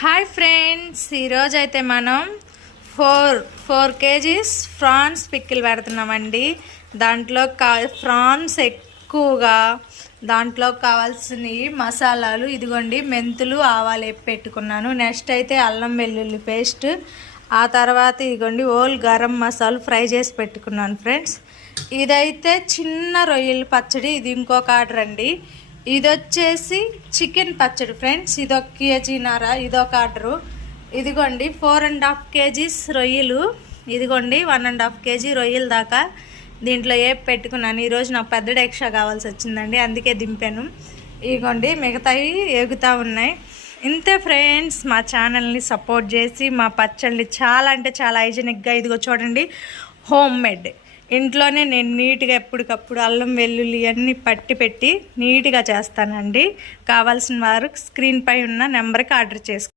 Hi friends, ఈరోజు అయితే మనం ఫోర్ కేజీస్ ప్రాన్స్ పిక్కిల్ పెడుతున్నామండి. దాంట్లో ప్రాన్స్ ఎక్కువగా దాంట్లో కావాల్సినవి మసాలాలు ఇదిగోండి, మెంతులు ఆవాలు వేపి పెట్టుకున్నాను. నెక్స్ట్ అయితే అల్లం వెల్లుల్లి పేస్ట్, ఆ తర్వాత ఇదిగోండి ఓల్ గరం మసాలా ఫ్రై చేసి పెట్టుకున్నాను ఫ్రెండ్స్. ఇదైతే చిన్న రొయ్యల పచ్చడి, ఇది ఇంకొక ఆర్డర్ అండి. ఇది వచ్చేసి చికెన్ పచ్చడి ఫ్రెండ్స్, ఇదొక కేజీన్నర, ఇదొక ఆర్డరు. ఇదిగోండి 4.5 kgs రొయ్యలు, ఇదిగోండి 1.5 kg రొయ్యలు దాకా దీంట్లో పెట్టుకున్నాను. ఈరోజు నాకు పెద్ద ఎక్స్ట్రా కావాల్సి వచ్చిందండి, అందుకే దింపాను. ఇదిగోండి మిగతావి ఎగుతూ ఉన్నాయి. ఇంతే ఫ్రెండ్స్, మా ఛానల్ని సపోర్ట్ చేసి మా పచ్చళ్ళని చాలా అంటే చాలా హైజెనిక్గా, ఇదిగో చూడండి, హోమ్ మేడ్ ఇంట్లోనే నేను నీట్గా ఎప్పటికప్పుడు అల్లం వెల్లుల్లి అన్నీ పట్టి పెట్టి నీట్గా చేస్తానండి. కావాల్సిన వారు స్క్రీన్ పై ఉన్న నెంబర్కి ఆర్డర్ చేసుకోండి.